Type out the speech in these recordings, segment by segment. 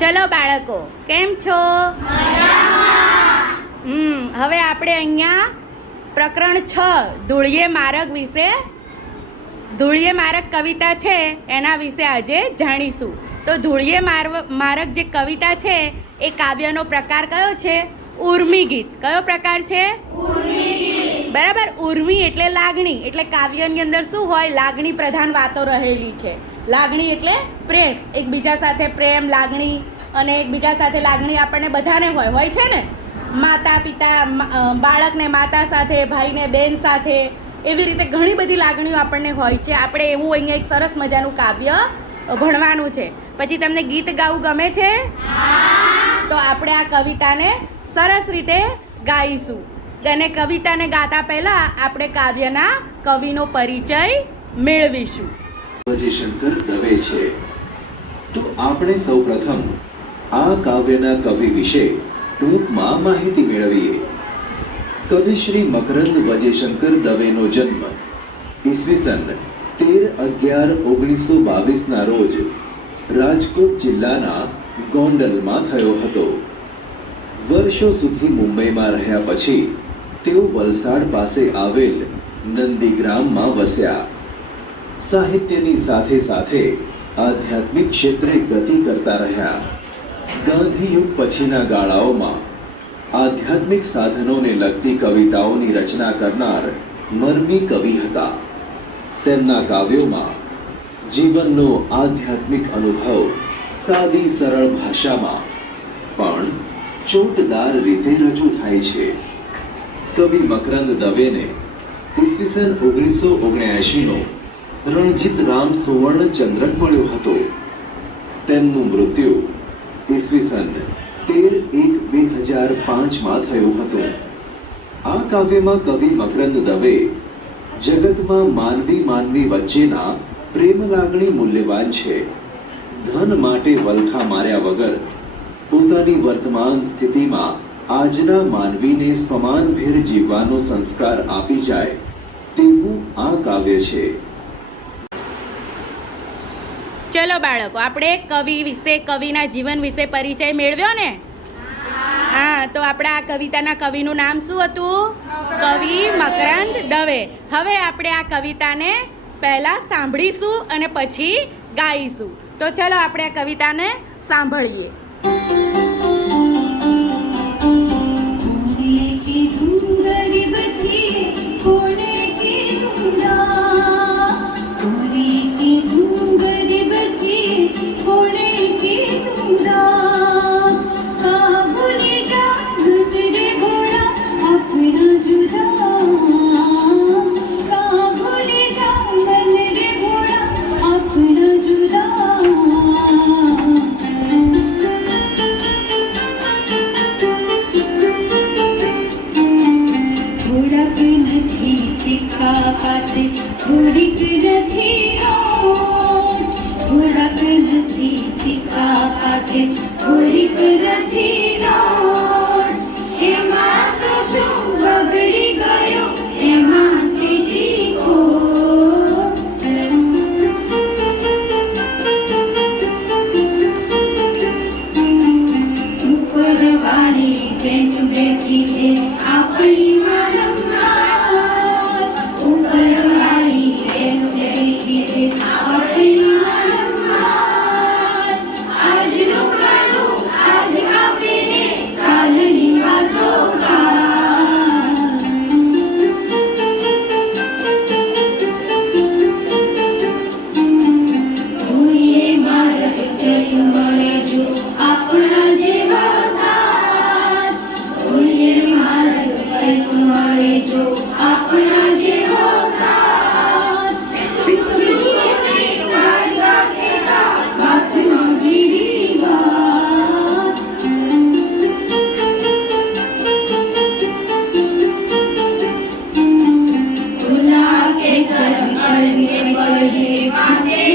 ચલો બાળકો કેમ છો? હમ હવે આપણે અહીંયા પ્રકરણ છ ધૂળિયે માર્ગ વિશે. ધૂળિયે માર્ગ કવિતા છે એના વિશે આજે જાણીશું. તો ધૂળિયે મારવ મારક જે કવિતા છે એ કાવ્યનો પ્રકાર કયો છે? ઉર્મી ગીત. કયો પ્રકાર છે? બરાબર ઉર્મી એટલે લાગણી. એટલે કાવ્યની અંદર શું હોય? લાગણી પ્રધાન વાતો રહેલી છે. લાગણી એટલે પ્રેમ. એકબીજા સાથે પ્રેમ, લાગણી અને એકબીજા સાથે લાગણી આપણને બધાને હોય. હોય છે ને? માતા પિતા બાળકને માતા સાથે, ભાઈને બેન સાથે એવી રીતે ઘણી બધી લાગણીઓ આપણને હોય છે. આપણે એવું અહીંયા એક સરસ મજાનું કાવ્ય ભણવાનું છે. પછી તમને ગીત ગાવું ગમે છે? તો આપણે આ કવિતાને સરસ રીતે ગાઈશું. અને કવિતાને ગાતા પહેલાં આપણે કાવ્યના કવિનો પરિચય મેળવીશું. શંકર દવે છે. તો આપણે સૌપ્રથમ આ કાવ્યના કવિ વિશે ટૂંકમાં માહિતી મેળવીએ. કવિ શ્રી મકરંદ વજયશંકર દવેનો જન્મ ઈસવીસન તેર અગિયાર ઓગણીસો બાવીસના રોજ રાજકોટ જિલ્લાના ગોંડલમાં થયો હતો. વર્ષો સુધી મુંબઈમાં રહ્યા પછી તેઓ વલસાડ પાસે આવેલ નંદીગ્રામમાં વસ્યા. સાહિત્યની સાથે સાથે આધ્યાત્મિક ક્ષેત્રે ગતિ કરતા રહ્યા. ગાંધી યુગ પછીના ગાળાઓમાં આધ્યાત્મિક સાધનોને લગતી કવિતાઓની રચના કરનાર મર્મી કવિ હતા. તેમના કાવ્યોમાં જીવનનો આધ્યાત્મિક અનુભવ સાદી સરળ ભાષામાં પણ ચોટદાર રીતે રજૂ થાય છે. કવિ મકરંદ દવેને ઈસવીસન ઓગણીસો ઓગણ્યાએંશીનો રણજીત રામ સુવર્ણ ચંદ્રક મળ્યો હતો. તેમનું મૃત્યુ ઈસવીસન તેર એક બે હજાર પાંચમાં થયું હતું. આ કાવ્યમાં કવિ મકરંદ દવે જગતમાં માનવી માનવી વચ્ચેના પ્રેમ લાગણી મૂલ્યવાન છે. ધન માટે વલખા માર્યા વગર પોતાની વર્તમાન સ્થિતિમાં આજના માનવીને સ્વમાનભેર જીવવાનો સંસ્કાર આપી જાય તેવું આ કાવ્ય છે. ચલો બાળકો, આપણે કવિ વિશે, કવિના જીવન વિશે પરિચય મેળવ્યો ને? હા, તો આપણે આ કવિતાના કવિનું નામ શું હતું? કવિ મકરંદ દવે. હવે આપણે આ કવિતાને પહેલા સાંભળીશું અને પછી ગાઈશું. તો ચલો આપણે આ કવિતાને સાંભળીએ. Kalji Kalji Mate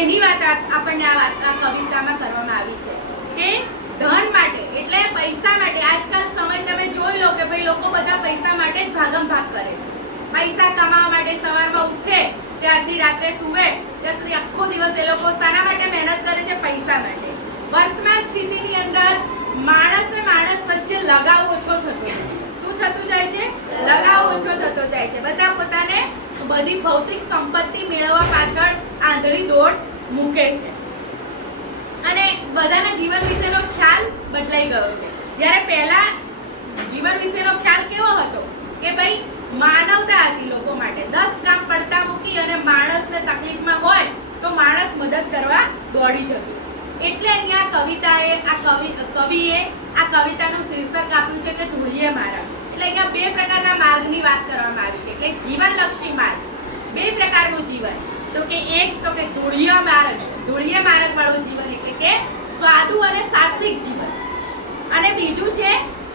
એની વાત આપણને આ વાત કવિતામાં કરવામાં આવી છે કે ધન માટે એટલે પૈસા માટે. આજકાલ સમય તમે જોઈ લો કે ભાઈ લોકો બધા પૈસા માટે જ ભાગમ ભાગ કરે છે. પૈસા કમાવા માટે સવારમાં ઉઠે, ત્યારથી રાત્રે સુવે, ત્યાં આખો દિવસ એ લોકો શાના માટે મહેનત કરે છે પૈસા માટે. વર્તમાન સ્થિતિની અંદર માણસ ને માણસ વચ્ચે લગાવ ઓછો થતો. શું થતું જાય છે? લગાવ ઓછો થતો જાય છે. બધા પોતાને બધી ભૌતિક સંપત્તિ મેળવવા પાછળ આંધળી દોડ મૂકે છે. અને બધાના જીવન વિશેનો ખ્યાલ બદલાઈ ગયો છે. જ્યારે પહેલા જીવન વિશેનો ખ્યાલ કેવો હતો? કે ભાઈ, માનવતા હતી લોકો માટે. દસ કામ પડતા મૂકી અને માણસને તકલીફમાં હોય તો માણસ મદદ કરવા દોડી જતું. એટલે અહીંયા કવિતાએ, આ કવિ, કવિએ આ કવિતાનું શીર્ષક આપ્યું છે કે ધૂળીએ મારા એટલે અહીંયા બે પ્રકારના માર્ગની વાત કરવામાં આવી છે. એટલે જીવનલક્ષી માર્ગ. બે પ્રકારનું જીવન. તો કે એક તો કે ધૂળિયા માર્ગ. ધૂળિયા માર્ગ વાળું જીવન એટલે કે સ્વાદુ અને સાત્વિક જીવન. અને બીજું છે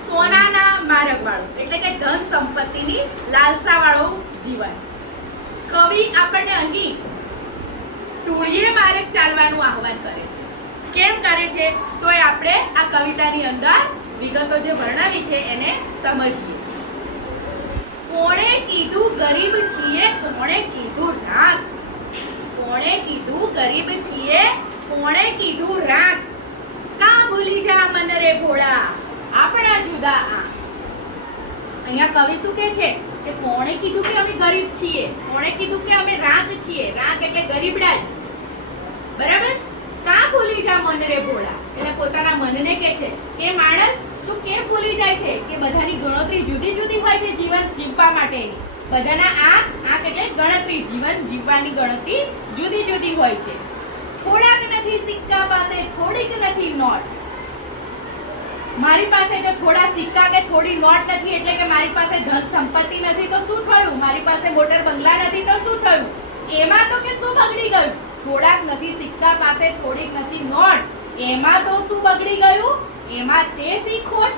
સોનાના માર્ગ વાળું એટલે કે ધન સંપત્તિની લાલસા વાળું જીવન. કવિ આપણને અહીં ધૂળિયે માર્ગ ચાલવાનું આહવાન કરે છે. કેમ કરે છે? તો એ આપણે આ કવિતાની અંદર વિગતો જે વર્ણવી છે એને સમજીએ. કોણે કીધું ગરીબ છીએ, કોણે કીધું રાખ કોણે કીધું ગરીબ છીએ, કોણે કીધું રાખ કા ભૂલી જા મન રે ભોળા, આપણા જુદા આ અહીંયા કવિ શું કહે છે કે કોણે કીધું કે અમે ગરીબ છીએ, કોણે કીધું કે અમે રાગ છીએ, રાગ એટલે ગરીબડા જ. બરાબર? કા ભૂલી જા મન રે ભોળા? એટલે પોતાના મનને કહે છે કે માણસ તું કેમ ભૂલી જાય છે કે બધાની ગણતરી જુદી જુદી હોય છે જીવન જીવવા માટે? બધાના આંખ આંખ એટલે ગણતરી, જીવન જીવવાની ગણતરી જુદી જુદી હોય છે. થોડાક નથી સિક્કા પાસે, થોડીક નથી નોટ. મારી પાસે જો થોડા સિક્કા કે થોડી નોટ નથી એટલે કે મારી પાસે ધન સંપત્તિ નથી, તો શું થયું? મારી પાસે મોટર બંગલા નથી, તો શું થયું? એમાં તો કે શું બગડી ગયું? થોડાક નથી સિક્કા પાસે, થોડીક નથી નોટ. એમાં તો શું બગડી ગયું? એમાં તે શીખોટ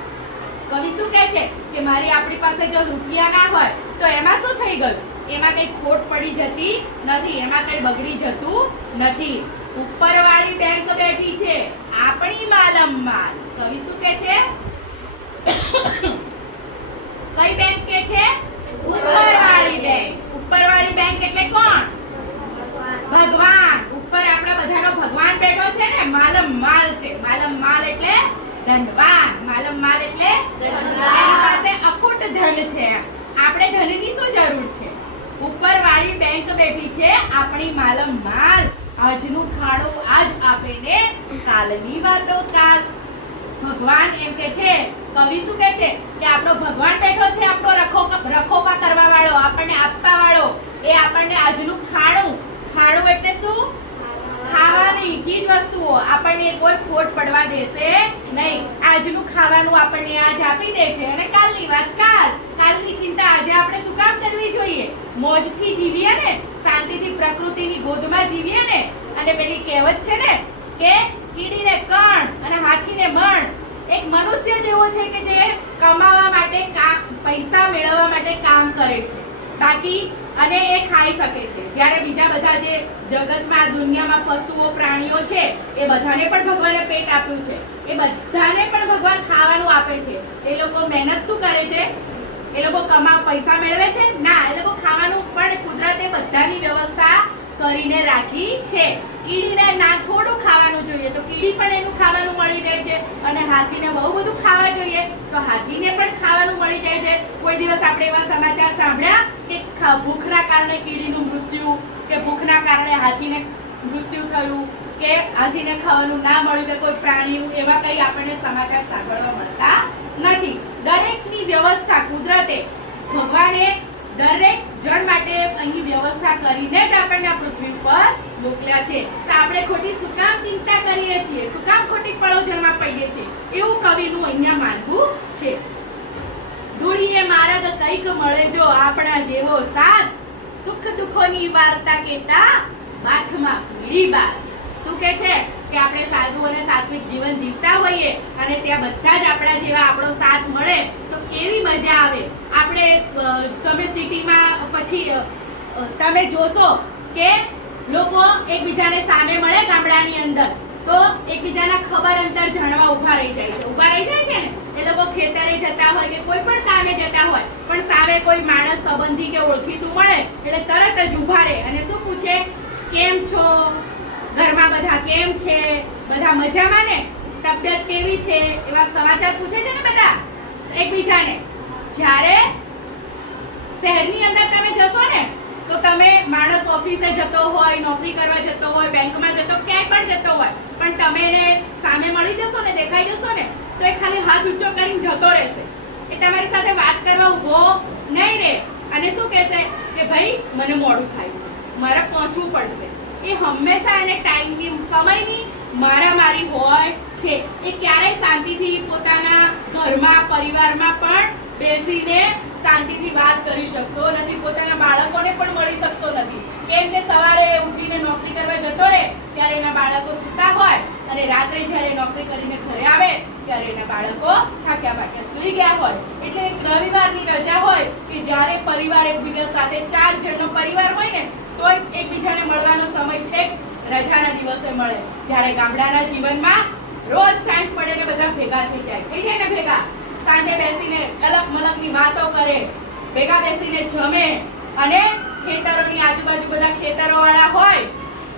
કવિ શું કહે છે કે મારી આપણી પાસે જો રૂપિયા ના હોય, તો એમાં શું થઈ ગયું? એમાં કઈ ખોટ પડી જતી નથી, એમાં કઈ બગડી જતું નથી. ઉપરવાળી બેંક બેઠી છે, આપણી માલમ માલ. કવિ શું કહે છે? કઈ બેંક કે છે ઉપરવાળી બેંક ઉપરવાળી બેંક એટલે કોણ ભગવાન ઉપર આપણા બધાનો ભગવાન બેઠો છે ને માલમ માલ છે માલમ માલ એટલે ધનવાન માલમ માલ એટલે એની પાસે અખૂટ ધન છે આપણે ધનની શું જરૂર છે ઉપરવાળી બેંક બેઠી છે આપણી માલમ માલ આજનું ખાણું આજ આપે ને કાલની વાતો કાલ ભગવાન એમ કે છે, કવિ શું કે છે કે આપણો ભગવાન બેઠો છે, આપણો રખો રખોપા કરવા વાળો આપણને આપવા વાળો એ આપણને આજનું ખાણું. ખાણું એટલે શું? ખાવાની ચીજ વસ્તુઓ. આપણને કોઈ ખોટ પડવા દેશે નહીં. આજનું ખાવાનું આપણને આજ આપી દે છે. અને કાલની વાત કાલ કાલની ચિંતા આજે આપણે શું કામ કરવી જોઈએ? મોજથી જીવીએ ને? શાંતિથી પ્રકૃતિની ગોદમાં જીવીએ ને? અને પેલી કહેવત છે ને કે કીડીને કણ અને હાથીને મણ, એક મનુષ્ય જેવો છે કે જે કમાવા માટે કામ પૈસા મેળવવા માટે કામ કરે છે. બાકી અને એ ખાઈ શકે છે. જ્યારે બીજા બધા જે જગતમાં, દુનિયામાં પશુઓ, પ્રાણીઓ છે, એ બધાને પણ ભગવાને પેટ આપ્યું છે. એ બધાને પણ ભગવાન ખાવાનું આપે છે. એ લોકો મહેનત શું કરે છે? એ લોકો કમા, પૈસા મેળવે છે? ના, એ લોકો ખાવાનું પણ કુદરતે બધાની વ્યવસ્થા કરીને રાખી છે. કીડીને ના થોડું ખાવાનું જોઈએ. તો કીડી પણ એનું ખાવાનું મળી જાય છે અને હાથીને બહુ બધું ખાવા જોઈએ. તો હાથીને પણ ખાવાનું મળી જાય છે. કોઈ દિવસ આપણે એવા સમાચાર સાંભળ્યા કે ભૂખના કારણે કીડીનું મૃત્યુ, કે ભૂખના કારણે હાથીને મૃત્યુ થયું, કે હાથીને ખાવાનું ના મળ્યું, કે કોઈ પ્રાણીઓ, એવા કંઈ આપણને સમાચાર સાંભળવા મળતા નથી. દરેકની વ્યવસ્થા કુદરતે. ભગવાને દરેક અહીં વ્યવસ્થા કરીને જ આપણને આ પૃથ્વી પર મોકલ્યા છે. તો આપણે ખોટી શું ચિંતા કરીએ છીએ. શું ખોટી પડોજણમાં પડીએ છીએ. એવું કવિનું અહીંયા માનવું છે. ધૂળીએ માર્ગ કંઈક મળે જો આપણા જેવો સાથ સુખ દુઃખોની વાર્તા કહેતા બાથમાં પીળી બાદ શું કે છે? કે આપણે સાદું અને સાત્વિક જીવન જીવતા હોઈએ અને ત્યાં બધા જ આપણા જેવા આપણો સાથ મળે તો કેવી મજા આવે? આપણે તમે સિટીમાં પછી તમે જોશો કે લોકો એકબીજાને સામે મળે ગામડાની અંદર. તો એકબીજાના ખબર અંતર જાણવા ઊભા રહી જાય છે. ઊભા રહી જાય છે ને? એ લોકો ખેતરે જતા હોય કે કોઈ પણ કામે જતા હોય, પણ સામે કોઈ માણસ સંબંધી કે ઓળખીતું મળે, એટલે તરત જ ઊભા રહે. અને શું પૂછે? કેમ છો? ઘરમાં બધા કેમ છે? બધા મજામાં ને? તબિયત કેવી છે? એવા સમાચાર પૂછે છે ને બધા એકબીજાને. જ્યારે શહેરની અંદર તમે જશો ને તો તમે માણસ ઓફિસે જતો હોય, નોકરી કરવા જતો હોય, બેંકમાં જતો, ક્યાંય પણ જતો હોય, પણ તમે એને સામે મળી જશો ને, દેખાઈ જશો ને, તો એ ખાલી હાથ ઊંચો કરીને જતો રહેશે. એ તમારી સાથે વાત કરવા ઊભો નહીં રહે. અને શું કહેશે? કે ભાઈ, મને મોડું થાય છે. મારે પહોંચવું પડશે. એ હંમેશા એને ટાઈમની, સમયની મારામારી હોય છે. એ ક્યારેય શાંતિથી પોતાના ઘરમાં, પરિવારમાં પણ બેસીને શાંતિથી વાત કરી શકતો નથી, પોતાના બાળકોને પણ મળી શકતો નથી. કેમ કે સવારે ઉઠીને નોકરી કરવા જતો રહે, ત્યારે એના બાળકો સૂતા હોય અને રાત્રે જ્યારે નોકરી કરીને ઘરે આવે, ત્યારે એના બાળકો થાક્યા પાક્યા સૂઈ ગયા હોય. એટલે એક રવિવારની રજા હોય કે જ્યારે પરિવાર એકબીજા સાથે ચાર જણનો પરિવાર હોય ને તો એકબીજાને મળવાનો સમય છે રજાના દિવસે મળે. જ્યારે ગામડાના જીવનમાં રોજ સાંજ પડે ને બધા ભેગા થઈ જાય. થઈ જાય ને ભેગા? સાંજે બેસીને અલગ મલકની વાતો કરે, ભેગા બેસીને જમે અને ખેતરોની આજુબાજુ બધા ખેતરોવાળા હોય,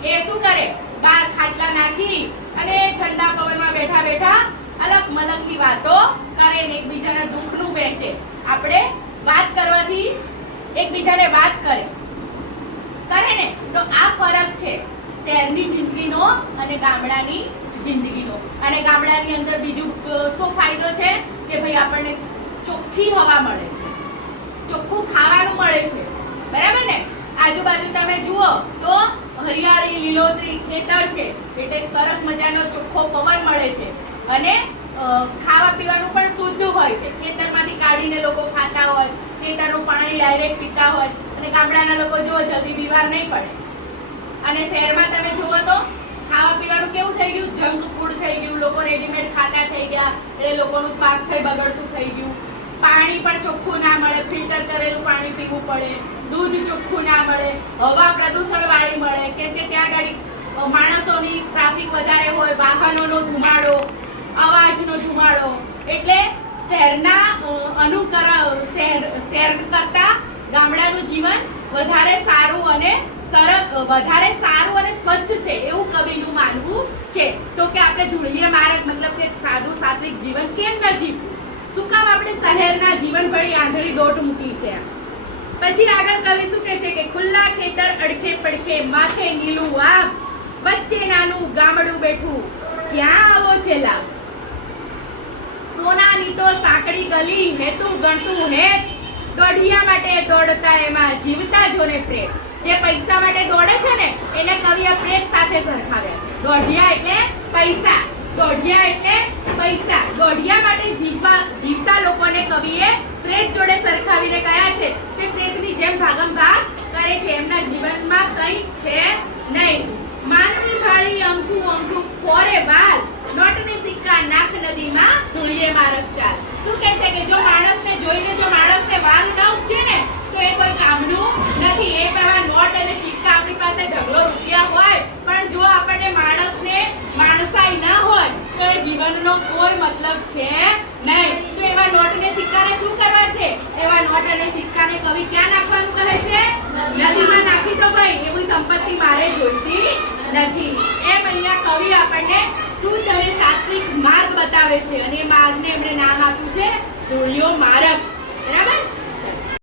એ શું કરે? બાર ખાટલા નાખી અને ઠંડા પવનમાં બેઠા બેઠા અલગ મલકની વાતો કરે ને એકબીજાના દુઃખનું વહેંચે. આપણે વાત કરવાથી એકબીજાને વાત કરે. કરે ને? તો આ ફરક છે શહેરની જિંદગીનો અને ગામડાની જિંદગીનો. અને ગામડાની અંદર બીજું શું ફાયદો છે? કે ભાઈ આપણને ચોખ્ખી હવા મળે છે. ચોખ્ખું ખાવાનું મળે છે. બરાબર ને? આજુબાજુ તમે જુઓ તો હરિયાળી, લીલોતરી ખેતર છે. એટલે સરસ મજાનો ચોખ્ખો પવન મળે છે. અને ખાવા પીવાનું પણ શુદ્ધ હોય છે. ખેતરમાંથી કાઢીને લોકો ખાતા હોય, ખેતરનું પાણી ડાયરેક્ટ પીતા હોય. અને ગામડાના લોકો જુઓ, જલ્દી બીમાર નહીં પડે. અને શહેરમાં તમે જુઓ તો ખાવા પીવાનું કેવું થઈ ગયું? જંક ફૂડ થઈ ગયું, લોકો રેડીમેડ ખાતા થઈ ગયા, એટલે લોકોનું સ્વાસ્થ્ય બગડતું થઈ ગયું. પાણી પણ ચોખ્ખું ના મળે, ફિલ્ટર કરેલું પાણી પીવું પડે, દૂધ ચોખ્ખું ના મળે, હવા પ્રદૂષણ વાળી મળે, કેમ કે ત્યાં ગાડી માણસોની ટ્રાફિક વધારે હોય, વાહનોનો ધુમાડો, અવાજનો ધુમાડો. એટલે શહેરના અનુકરણ અનુકર શહેર શહેર કરતા ગામડાનું જીવન વધારે સારું અને સરળ વધારે સારું અને સ્વચ્છ છે એવું કવિનું માનવું છે. તો કે આપણે ધૂળીએ માર્ગ, મતલબ કે સાદું સાત્વિક જીવન કેમ ન જીવવું? શું કામ આપણે શહેરના જીવન ભળી આંધળી દોટ મૂકી છે? પછી આગળ કવિ શું કહે છે કે, ખુલ્લા ખેતર, અડખે પડખે, માથે નીલું આગ, વચ્ચે નાનું ગામડું બેઠું, ક્યાં આવો છે લાભ સોનાની તો સાંકડી ગલી, હેતુ ગણતું હેત, દોઢિયા માટે દોડતા એમાં જીવતા જોને પ્રેત. જે પૈસા માટે દોડે છે ને, એને કવિએ પ્રેત સાથે સરખાવ્યા દોઢિયા એટલે પૈસા. દોઢિયા એટલે પૈસા. દોઢિયા માટે જીવવા, જીવતા લોકોને કવિએ પ્રેત જોડે સરખાવીને કયા છે કે પ્રેતની જેમ ભાગમ ભાગ કરે છે. એમના જીવનમાં કંઈ છે નહીં. માનવી ભાળી અંકુ અંકુ કોરે બાલ નોટની સિક્કા નાખ નદીમાં ધૂળીએ મારક ચાલ. શું કહે છે કે જો માણસને જોઈને, જો માણસને વાલ ન ઉપજે ને, તો એ કોઈ કામનું નથી એ પેલા નોટ અને સિક્કા આપણી પાસે ઢગલો રૂપિયા હોય પણ જો આપણને માણસને માણસાઈ ન હોય તો એ જીવનનો કોઈ મતલબ છે નહીં. તો એવા નોટ અને સિક્કાને શું કરવા છે? એવા નોટ અને સિક્કાને કવિ ક્યાં નાખવાનું કહે છે? નદીમાં નાખી તો ભાઈ એવી સંપત્તિ મારે જોઈતી નથી. એમ અહીંયા કવિ આપણને શુદ્ધ અને સાત્વિક માર્ગ બતાવે છે અને એ માર્ગને એમણે નામ આપ્યું છે ધૂળિયો માર્ગ. બરાબર?